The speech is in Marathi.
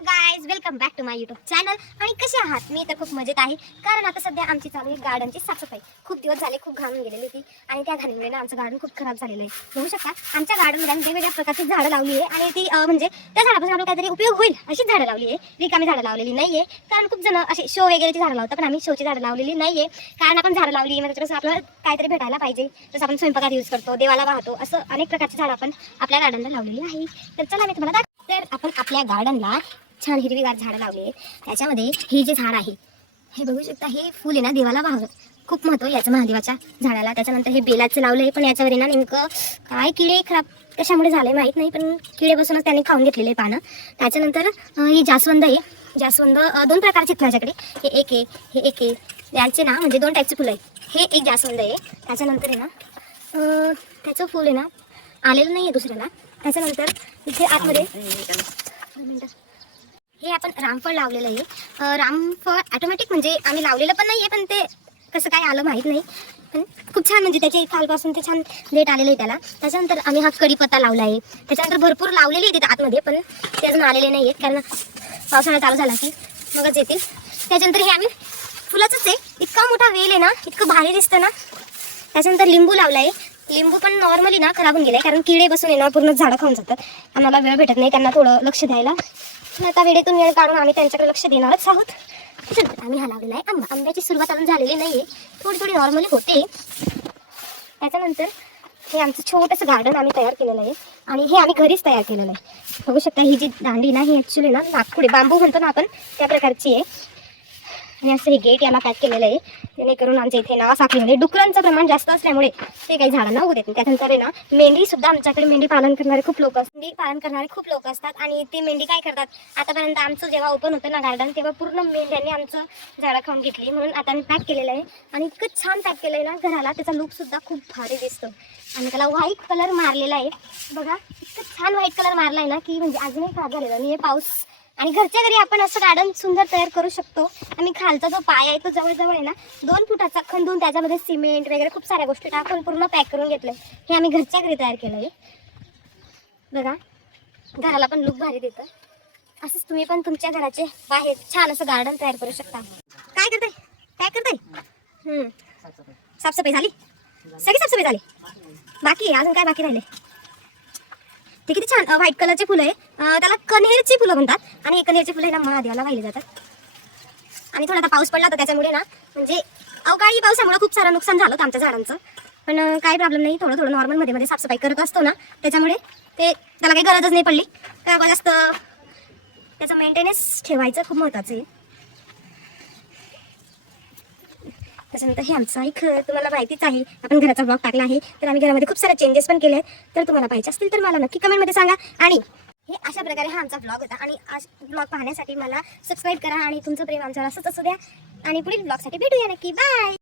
Guys, welcome back to my YouTube channel. आणि कसे आहात? मी तर खूप मजेत आहे. कारण आता सध्या आमची चालू आहे गार्डनची साफसफाई. खूप दिवस झाले खूप घाण गेलेली होती आणि त्या घाणीमुळे ना आमचं गार्डन खूप खराब झालेलं आहे. बघू शकता आमच्या गार्डनमध्ये वेगवेगळ्या प्रकारची झाडं लावली आहे आणि ती म्हणजे त्या झाडापासून आपल्याला काहीतरी उपयोग होईल अशीच झाडं लावली आहे. रिकामी झाडं लावलेली नाहीये. कारण खूप जण असे शो वगैरेची झाडं लावतात, पण आम्ही शोची झाडं लावलेली नाहीये. कारण आपण झाडं लावली म्हणजे कसं आपल्याला काहीतरी भेटायला पाहिजे. जसं आपण स्वयंपाकात यूज करतो, देवाला वाहतो, असं अनेक प्रकारची झाडं आपण आपल्या गार्डनला लावलेली आहे. तर चला मी तुम्हाला तर आपण आपल्या गार्डनला छान हिरवीगार झाडं लावली आहे. त्याच्यामध्ये हे जे झाड आहे हे बघू शकता, हे फुल आहे ना देवाला वाहतं. खूप महत्त्व याचं महादेवाच्या झाडाला. त्याच्यानंतर हे बेलाचं लावलं आहे, पण याच्यावर ना नेमकं काय किडे खराब कशामुळे झाले माहीत नाही, पण किडे बसूनच त्यांनी खाऊन घेतलेले पानं. त्याच्यानंतर ही जास्वंद आहे. जास्वंद दोन प्रकारचे आहेत माझ्याकडे. हे एक आहे, हे एक आहे. यांचे ना म्हणजे दोन टाईपचे फुलं आहे. हे एक जास्वंद आहे. त्याच्यानंतर आहे ना त्याचं फुल आहे ना आलेलं नाही आहे दुसऱ्याला. त्याच्यानंतर इथे आतमध्ये हे आपण रामफळ लावलेलं आहे. रामफळ ऑटोमॅटिक म्हणजे आम्ही लावलेलं पण नाही आहे, पण ते कसं काय आलं माहीत नाही, पण खूप छान म्हणजे त्याचे खालपासून ते छान देठ आलेलं आहे त्याला. त्याच्यानंतर आम्ही हा कढीपत्ता लावला आहे. त्याच्यानंतर भरपूर लावलेली आहे तिथे आतमध्ये, पण ते अजून आलेले नाही आहेत कारण पावसाळा चालू झाला की मगच येतील. त्याच्यानंतर हे आम्ही फुलाचंच आहे. इतका मोठा वेल आहे ना, इतकं भारी दिसतं ना. त्याच्यानंतर लिंबू लावला आहे. लिंबू पण नॉर्मली ना खराब होऊन गेलाय कारण किडे बसून ना पूर्ण झाडं खाऊन जातात. आम्हाला वेळ भेटत नाही त्यांना थोडं लक्ष द्यायला. आता वेळेतून वेळ काढून आम्ही त्यांच्याकडे लक्ष देणारच आहोत. त्याच्यानंतर आम्ही हा लावलेला आहे आंबा. आंब्याची सुरुवात अजून झालेली नाही आहे, थोडी थोडी नॉर्मली होते. त्याच्यानंतर हे आमचं छोटंसं गार्डन आम्ही तयार केलेलं आहे आणि हे आम्ही घरीच तयार केलेलं आहे. बघू शकता ही जी दांडी ना ही ॲक्च्युली ना नागपुडे बांबू म्हणतो ना आपण त्या प्रकारची आहे. आणि असं हे गेट याला पॅक केलेलं आहे जेणेकरून आमच्या इथे ना साखळीमध्ये डुकरांचं प्रमाण जास्त असल्यामुळे ते काही झाडांना उगू देत नाही. त्यानंतर आहे ना मेंढी सुद्धा आमच्याकडे मेंढी पालन करणारे खूप लोक असतात. आणि ती मेंढी काय करतात, आतापर्यंत आमचं जेव्हा ओपन होतं ना गार्डन तेव्हा पूर्ण मेंढ्यांनी आमचं झाडं खाऊन घेतली. म्हणून आता मी पॅक केलेलं आहे आणि इतकं छान पॅक केलं आहे ना घराला. त्याचा लुक सुद्धा खूप भारी दिसतो आणि त्याला व्हाईट कलर मारलेला आहे. बघा इतकं छान व्हाईट कलर मारला आहे ना की म्हणजे अजूनही खराब झालेला नाही. हे पाऊस आणि घरच्या घरी आपण असं गार्डन सुंदर तयार करू शकतो. आणि खालचा जो पाय आहे तो जवळजवळ आहे ना 2 फुटाचा खंदून त्याच्यामध्ये सिमेंट वगैरे खूप साऱ्या गोष्टी टाकून पूर्ण पॅक करून घेतलंय. हे आम्ही घरच्या घरी तयार केलं आहे. बघा घराला पण लुक भारी देतं. असंच तुम्ही पण तुमच्या घराचे बाहेर छान असं गार्डन तयार करू शकता. काय करताय? साफसफाई झाली, सगळी साफसफाई झाली. बाकी अजून काय बाकी राहिले? ते किती छान व्हाईट कलरचे फुलं आहे. त्याला कन्हेरची फुलं म्हणतात आणि कन्हेरची फुलं आहे ना महादेवाला वाहिली जातात. आणि थोडा आता पाऊस पडला तर त्याच्यामुळे ना म्हणजे अवकाळी पावसामुळे खूप सारं नुकसान झालं होतं आमच्या झाडांचं. पण काही प्रॉब्लेम नाही, थोडं थोडं नॉर्मल मध्ये साफसफाई करत असतो ना त्याच्यामुळे ते त्याला काही गरजच नाही पडली. तर जास्त त्याचं मेंटेनन्स ठेवायचं खूप महत्त्वाचं आहे. त्याच्यानंतर हे आमचं एक तुम्हाला माहितीच आहे, आपण घराचा ब्लॉग टाकला आहे तर आम्ही घरामध्ये खूप सारे चेंजेस पण केले आहेत. तर तुम्हाला पाहिजे असतील तर मला नक्की कमेंटमध्ये सांगा. आणि हे अशा प्रकारे हा आमचा ब्लॉग होता आणि आज ब्लॉग पाहण्यासाठी मला सबस्क्राईब करा आणि तुमचं प्रेम आमच्यावर असंच असू द्या. आणि पुढील ब्लॉगसाठी भेटूया नक्की. बाय.